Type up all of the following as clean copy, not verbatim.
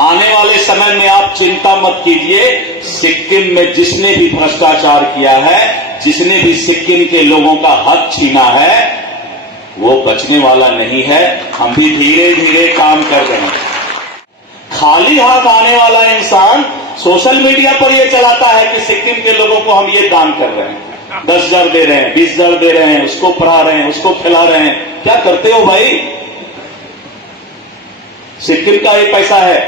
आने वाले समय में आप चिंता मत कीजिए, सिक्किम में जिसने भी भ्रष्टाचार किया है, जिसने भी सिक्किम के लोगों का हक छीना है, वो बचने वाला नहीं है। हम भी धीरे धीरे काम कर रहे हैं। खाली हाथ आने वाला इंसान सोशल मीडिया पर यह चलाता है कि सिक्किम के लोगों को हम ये दान कर रहे हैं, 10,000 दे रहे हैं, 20,000 दे रहे हैं, उसको पढ़ा रहे हैं, उसको खिला रहे हैं। क्या करते हो भाई? सिक्किम का ये पैसा है,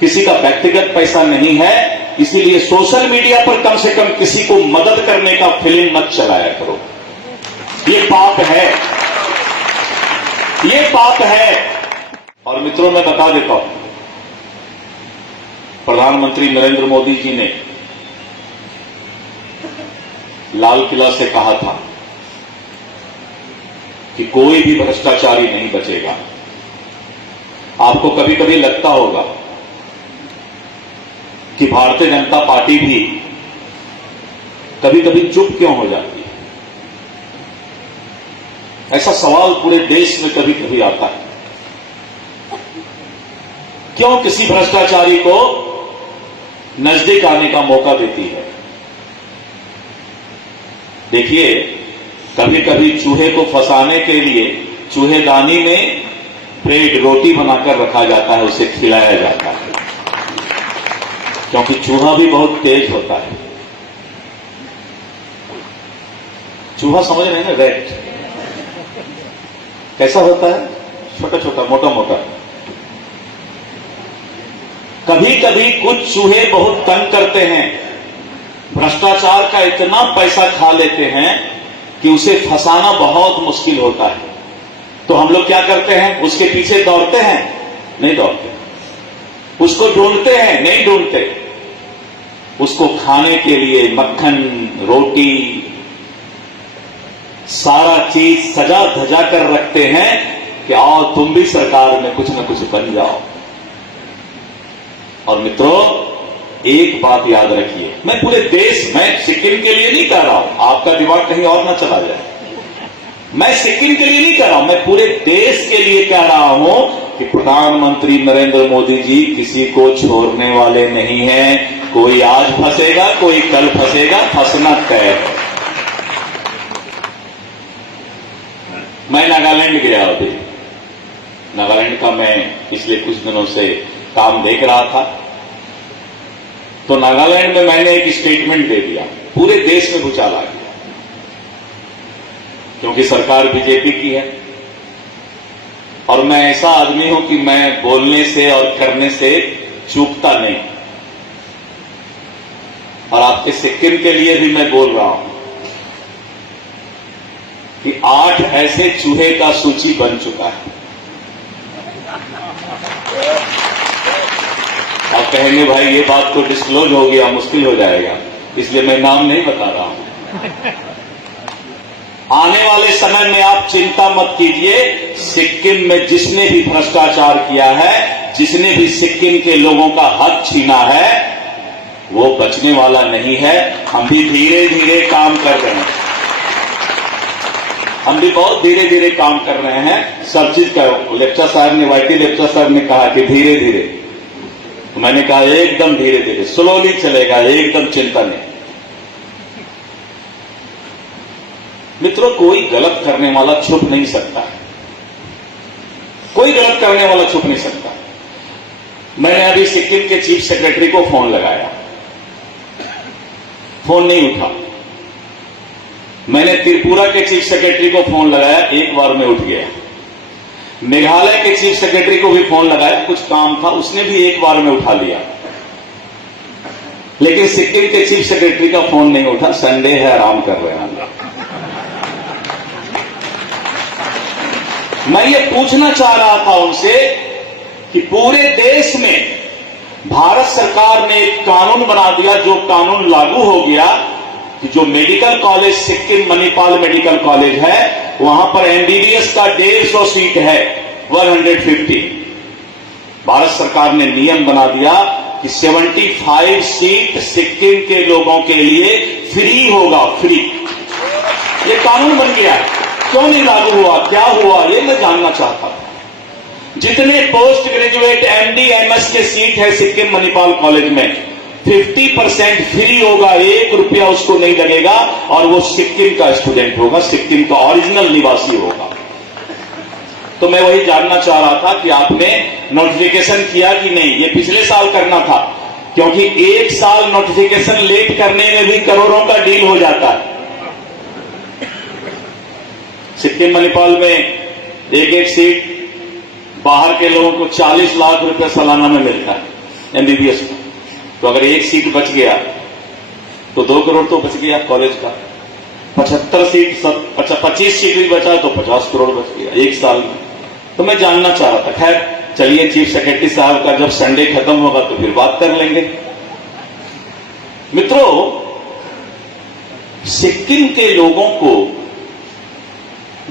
किसी का व्यक्तिगत पैसा नहीं है। इसीलिए सोशल मीडिया पर कम से कम किसी को मदद करने का फिल्म मत चलाया करो। ये पाप है, ये पाप है। और मित्रों, मैं बता देता हूं, प्रधानमंत्री नरेंद्र मोदी जी ने लाल किला से कहा था कि कोई भी भ्रष्टाचारी नहीं बचेगा। आपको कभी कभी लगता होगा कि भारतीय जनता पार्टी भी कभी कभी चुप क्यों हो जाती है। ऐसा सवाल पूरे देश में कभी कभी आता है, क्यों किसी भ्रष्टाचारी को नजदीक आने का मौका देती है। देखिए, कभी कभी चूहे को फंसाने के लिए चूहेदानी में ब्रेड रोटी बनाकर रखा जाता है, उसे खिलाया जाता है, क्योंकि चूहा भी बहुत तेज होता है। चूहा समझ रहे हैं ना? रैट कैसा होता है? छोटा छोटा, मोटा मोटा। कभी कभी कुछ चूहे बहुत तंग करते हैं, भ्रष्टाचार का इतना पैसा खा लेते हैं कि उसे फंसाना बहुत मुश्किल होता है। तो हम लोग क्या करते हैं? उसके पीछे दौड़ते हैं? नहीं दौड़ते। उसको ढूंढते हैं? नहीं ढूंढते। उसको खाने के लिए मक्खन, रोटी, सारा चीज सजा धजा कर रखते हैं कि आओ तुम भी सरकार में कुछ न कुछ बन जाओ। और मित्रों, एक बात याद रखिए, मैं पूरे देश, मैं सिक्किम के लिए नहीं कह रहा हूं, आपका दिमाग कहीं और ना चला जाए। मैं सिक्किम के लिए नहीं कह रहा हूं, मैं पूरे देश के लिए कह रहा हूं कि प्रधानमंत्री नरेंद्र मोदी जी किसी को छोड़ने वाले नहीं हैं। कोई आज फंसेगा, कोई कल फंसेगा, फंसना तय है। मैं नागालैंड गया अभी। नागालैंड का मैं पिछले कुछ दिनों से काम देख रहा था, तो नागालैंड में मैंने एक स्टेटमेंट दे दिया, पूरे देश में भूचाल आ गया, क्योंकि सरकार बीजेपी की है। और मैं ऐसा आदमी हूं कि मैं बोलने से और करने से चूकता नहीं। और आपके सिक्किम के लिए भी मैं बोल रहा हूं कि 8 ऐसे चूहे का सूची बन चुका है। आप कहेंगे भाई ये बात तो डिस्क्लोज हो गया, मुश्किल हो जाएगा, इसलिए मैं नाम नहीं बता रहा हूं। आने वाले समय में आप चिंता मत कीजिए, सिक्किम में जिसने भी भ्रष्टाचार किया है, जिसने भी सिक्किम के लोगों का हक छीना है, वो बचने वाला नहीं है। हम भी धीरे धीरे काम कर रहे हैं, हम भी बहुत धीरे धीरे काम कर रहे हैं। सब चीज का लेक्चर साहब ने, वाईटी लेक्चर साहब ने कहा कि धीरे धीरे, तो मैंने कहा एकदम धीरे धीरे, स्लोली चलेगा, एकदम चिंता नहीं। मित्रों, कोई गलत करने वाला छुप नहीं सकता, कोई गलत करने वाला छुप नहीं सकता। मैंने अभी सिक्किम के चीफ सेक्रेटरी को फोन लगाया, फोन नहीं उठा। मैंने त्रिपुरा के चीफ सेक्रेटरी को फोन लगाया, एक बार में उठ गया। मेघालय के चीफ सेक्रेटरी को भी फोन लगाया, कुछ काम था, उसने भी एक बार में उठा लिया। लेकिन सिक्किम के चीफ सेक्रेटरी का फोन नहीं उठा, संडे है, आराम कर रहे हैं। मैं ये पूछना चाह रहा था उनसे कि पूरे देश में भारत सरकार ने एक कानून बना दिया, जो कानून लागू हो गया कि जो medical college Sikkim Manipal medical college है, वहां पर एमबीबीएस का 150 सीट है, 150। भारत सरकार ने नियम बना दिया कि 75 सीट सिक्किम के लोगों के लिए फ्री होगा, फ्री। ये कानून बन गया है। क्यों नहीं लागू हुआ, क्या हुआ, ये मैं जानना चाहता था। जितने पोस्ट ग्रेजुएट एमडी एमएस के सीट है सिक्किम मणिपाल कॉलेज में 50% फ्री होगा, 1 रुपया उसको नहीं लगेगा और वो सिक्किम का स्टूडेंट होगा, सिक्किम का ओरिजिनल निवासी होगा। तो मैं वही जानना चाह रहा था कि आपने नोटिफिकेशन किया कि नहीं। ये पिछले साल करना था, क्योंकि 1 साल नोटिफिकेशन लेट करने में भी करोड़ों का डील हो जाता है। सिक्किम मणिपाल में एक सीट बाहर के लोगों को 40 लाख रुपए सालाना में मिलता है एमबीबीएस का। तो अगर 1 सीट बच गया तो 2 करोड़ तो बच गया कॉलेज का। 25 सीट भी बचा तो 50 करोड़ बच गया 1 साल में। तो मैं जानना चाह रहा था। खैर चलिए, चीफ सेक्रेटरी साहब का जब संडे खत्म होगा तो फिर बात कर लेंगे। मित्रों, सिक्किम के लोगों को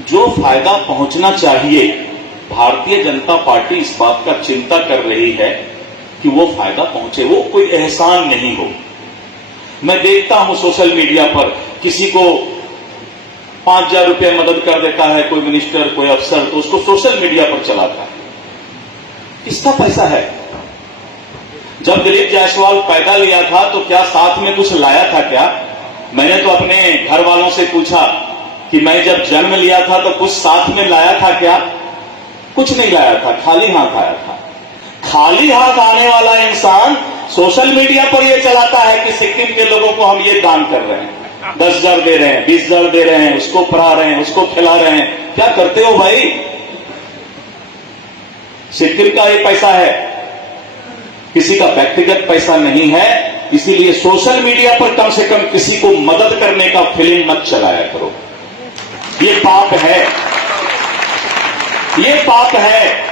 जो फायदा पहुंचना चाहिए, भारतीय जनता पार्टी इस बात का चिंता कर रही है कि वो फायदा पहुंचे, वो कोई एहसान नहीं हो। मैं देखता हूं सोशल मीडिया पर किसी को 5,000 रुपया मदद कर देता है कोई मिनिस्टर, कोई अफसर, तो उसको सोशल मीडिया पर चलाता है। किसका पैसा है? जब दिलीप जायसवाल पैदा लिया था तो क्या साथ में कुछ लाया था क्या? मैंने तो अपने घर वालों से पूछा कि मैं जब जन्म लिया था तो कुछ साथ में लाया था क्या? कुछ नहीं लाया था, खाली हाथ आया था। खाली हाथ आने वाला इंसान सोशल मीडिया पर यह चलाता है कि सिक्किम के लोगों को हम ये दान कर रहे हैं, 10,000 दे रहे हैं, 20,000 दे रहे हैं, उसको पढ़ा रहे हैं, उसको खिला रहे हैं। क्या करते हो भाई? सिक्किम का ये पैसा है, किसी का व्यक्तिगत पैसा नहीं है। इसीलिए सोशल मीडिया पर कम से कम किसी को मदद करने का फिल्म मत चलाया करो। ये पाप है, ये पाप है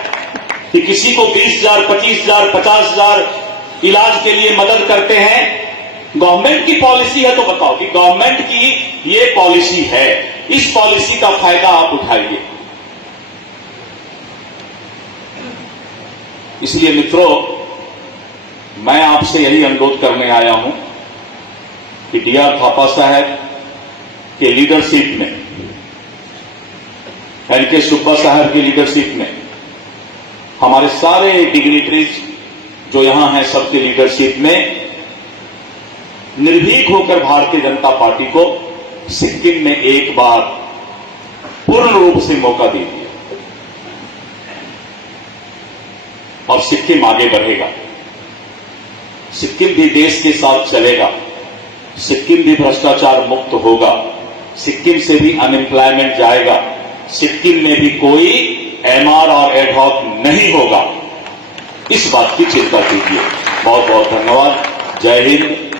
कि किसी को 20,000, 25,000, 50,000 इलाज के लिए मदद करते हैं। गवर्नमेंट की पॉलिसी है तो बताओ कि गवर्नमेंट की ये पॉलिसी है, इस पॉलिसी का फायदा आप उठाइए। इसलिए मित्रों, मैं आपसे यही अनुरोध करने आया हूं कि डीआर थापा साहब के लीडरशिप में, एनके सुब्बा साहब की लीडरशिप में, हमारे सारे डिग्निटरीज जो यहां हैं सबकी लीडरशिप में निर्भीक होकर भारतीय जनता पार्टी को सिक्किम में एक बार पूर्ण रूप से मौका दीजिए और सिक्किम आगे बढ़ेगा। सिक्किम भी देश के साथ चलेगा, सिक्किम भी भ्रष्टाचार मुक्त होगा, सिक्किम से भी अनएम्प्लॉयमेंट जाएगा, सिक्किम में भी कोई एमआर और एडहॉक नहीं होगा। इस बात की चिंता कीजिए। बहुत बहुत धन्यवाद। जय हिंद,